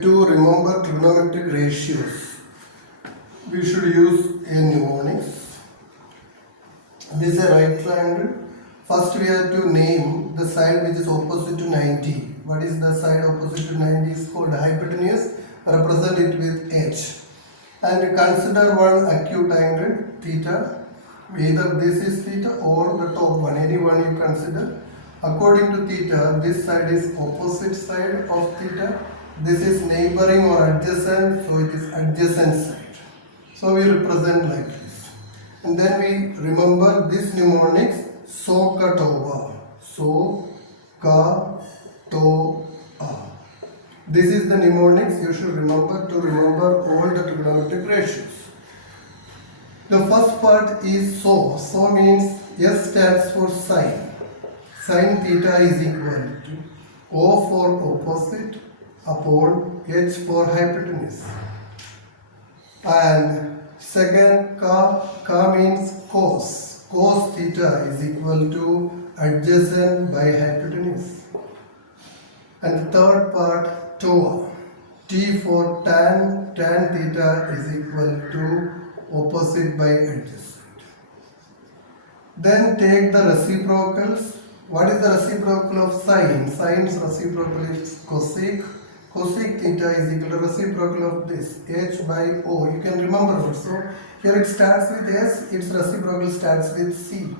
To remember trigonometric ratios, we should use a mnemonics. This is a right triangle. First we have to name the side which is opposite to 90. What is the side opposite to 90 is called hypotenuse. Represent it with H. And consider one acute angle, theta. Either this is theta or the top one, any one you consider. According to theta, this side is opposite side of theta. This is neighboring or adjacent, so it is adjacent side. So we represent like this. And then we remember this mnemonics, SOHCAHTOA. SOHCAHTOA. This is the mnemonics you should remember to remember all the trigonometric ratios. The first part is SO. SO means S stands for sine. Sine theta is equal to O for opposite upon H for hypotenuse. And second, ka means cos. Cos theta is equal to adjacent by hypotenuse. And the third part, TOA. T for tan. Tan theta is equal to opposite by adjacent. Then take the reciprocals. What is the reciprocal of sine? Sine's reciprocal is cosec. Cosec theta is equal to reciprocal of this, H by O. You can remember also. Here it starts with S, its reciprocal starts with C.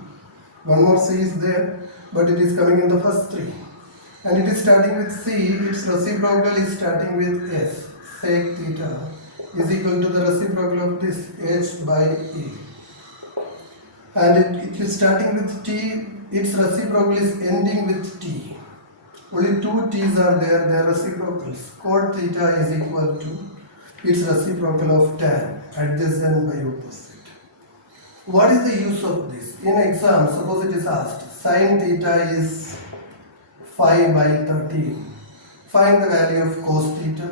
One more C is there, but it is coming in the first three. And it is starting with C, its reciprocal is starting with S. Sec theta is equal to the reciprocal of this, H by E. And it is starting with T, its reciprocal is ending with T. Only two T's are there, they are reciprocals. Cot theta is equal to its reciprocal of tan, adjacent by opposite. What is the use of this? In exam, suppose it is asked, sin theta is 5 by 13. Find the value of cos theta.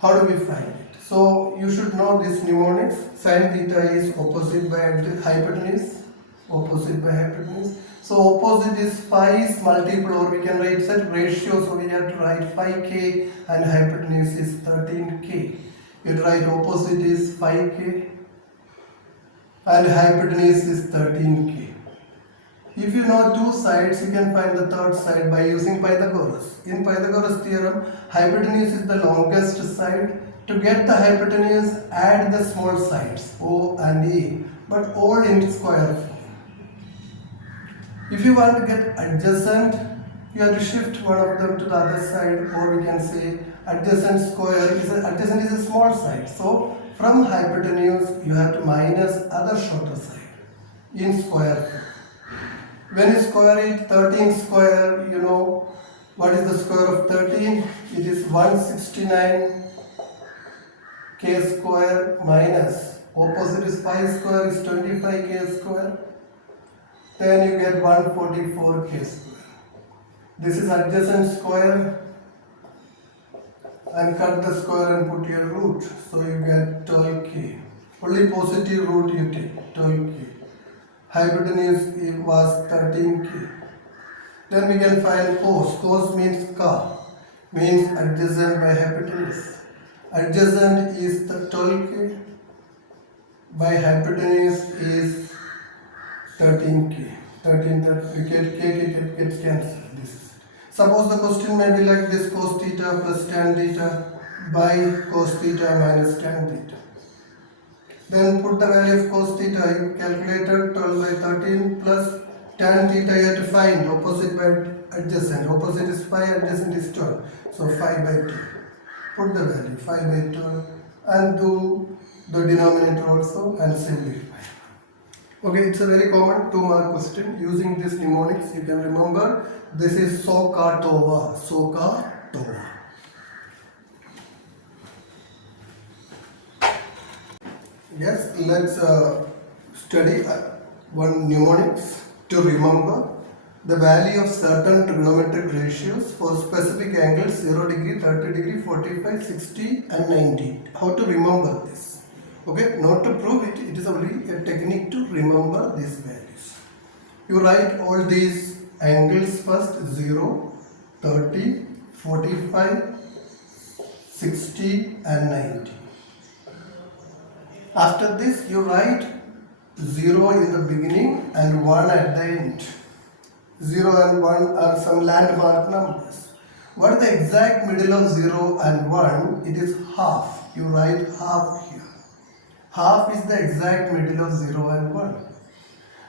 How do we find it? So, you should know this mnemonics. Sin theta is opposite by hypotenuse. Opposite by hypotenuse. So opposite is 5 is multiple, or we can write set ratio, so we have to write 5k and hypotenuse is 13k. You write opposite is 5k and hypotenuse is 13k. If you know two sides, you can find the third side by using Pythagoras. In Pythagoras theorem, hypotenuse is the longest side. To get the hypotenuse, add the small sides O and A, but all in square form. If you want to get adjacent, you have to shift one of them to the other side, or we can say adjacent square is adjacent is a small side. So from hypotenuse you have to minus other shorter side in square form. When you square it, 13 square, you know what is the square of 13? It is 169k square minus opposite is 5 square is 25k square. Then you get 144k square. This is adjacent square, and cut the square and put your root. So you get 12k. Only positive root you take, 12k. Hypotenuse was 13k. Then we can find cos. Cos means ka, means adjacent by hypotenuse. Adjacent is the 12k, by hypotenuse is 13k. 13 that we get k gets cancelled. This is it. Suppose the question may be like this: cos theta plus tan theta by cos theta minus tan theta. Then put the value of cos theta. You calculated 12 by 13 plus tan theta. You have to find opposite by adjacent. Opposite is 5, adjacent is 12. So 5 by 2. Put the value 5 by 12 and do the denominator also and simplify. Okay, it's a very common 2-mark question. Using this mnemonics, you can remember this is SOHCAHTOA. SOHCAHTOA. Yes, let's study one mnemonics to remember the value of certain trigonometric ratios for specific angles 0 degree, 30 degree, 45, 60 and 90. How to remember this? Okay, not to prove it, it is only a technique to remember these values. You write all these angles first, 0, 30, 45, 60 and 90. After this you write 0 in the beginning and 1 at the end. 0 and 1 are some landmark numbers. What is the exact middle of 0 and 1? It is half. You write half here. Half is the exact middle of 0 and 1.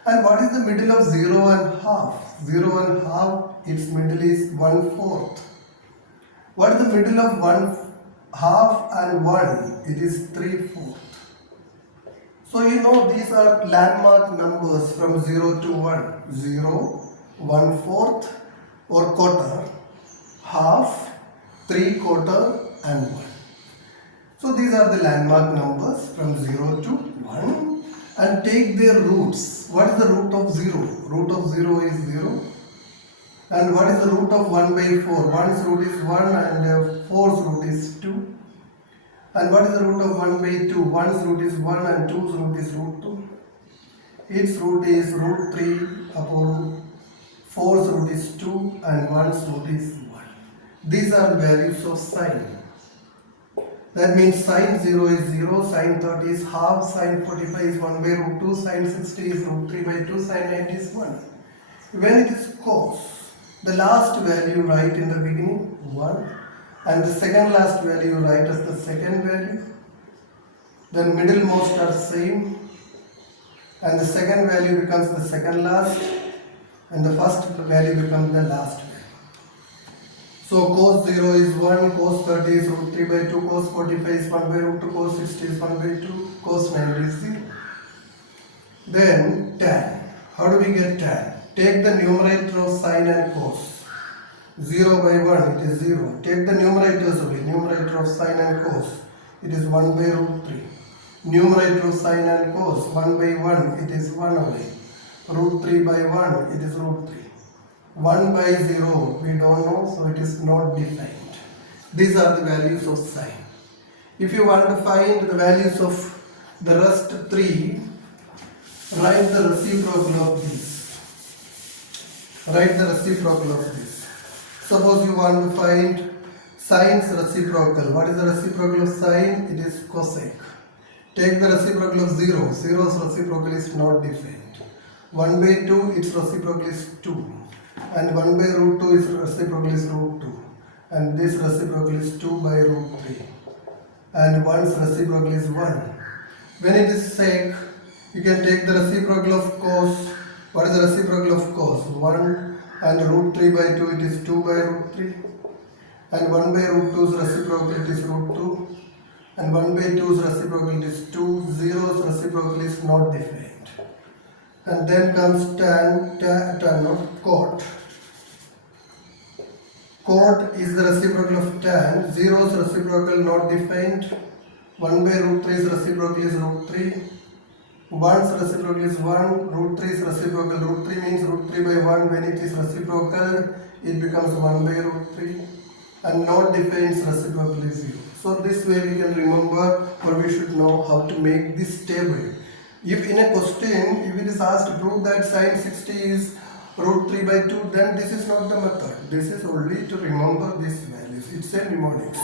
And what is the middle of 0 and half? 0 and half, its middle is 1/4. What is the middle of 1 half and 1? It is 3/4. So you know these are landmark numbers from 0 to 1. 0, 1/4 or quarter, half, 3/4 and 1. So these are the landmark numbers from 0 to 1 and take their roots. What is the root of 0? Root of 0 is 0. And what is the root of 1/4? 1's root is 1 and 4's root is 2. And what is the root of 1/2? 1's root is 1 and 2's root is root 2. Its root is root 3 upon 4's root is 2 and 1's root is 1. These are the values of sine. That means sine 0 is 0, sine 30 is half, sine 45 is 1/√2, sine 60 is root 3/2, sine 90 is 1. When it is cos, the last value write in the beginning 1 and the second last value you write as the second value. Then middlemost are same and the second value becomes the second last and the first value becomes the last value. So cos 0 is 1, cos 30 is root 3/2, cos 45 is 1/√2, cos 60 is 1/2, cos 90 is 0. Then tan. How do we get tan? Take the numerator of sine and cos. 0/1 it is 0. Take the numerators away. Numerator of sine and cos. It is 1/√3. Numerator of sine and cos. 1/1 it is 1 away. Root 3/1 it is root 3. 1/0 we don't know, so it is not defined. These are the values of sine. If you want to find the values of the rest 3, write the reciprocal of this. Write the reciprocal of this. Suppose you want to find sine's reciprocal. What is the reciprocal of sine? It is cosec. Take the reciprocal of 0. 0's reciprocal is not defined. 1/2 its reciprocal is 2. And 1/√2 its reciprocal is root 2. And this reciprocal is 2/√3. And 1's reciprocal is 1. When it is sec, you can take the reciprocal of cos. What is the reciprocal of cos? 1 and root 3/2 it is 2/√3. And 1/√2's reciprocal it is root 2. And 1/2's reciprocal it is 2. 0's reciprocal is not defined. And then comes not cot. Cot is the reciprocal of tan. 0's reciprocal not defined. 1/√3's reciprocal is root 3. 1's reciprocal is 1. Root 3's reciprocal. Root 3 means root 3/1. When it is reciprocal, it becomes 1/√3. And not defined reciprocal is 0. So this way we can remember, or we should know how to make this table. If in a question, if it is asked to prove that sine 60 is root 3/2, then this is not the method. This is only to remember these values. It's a mnemonics.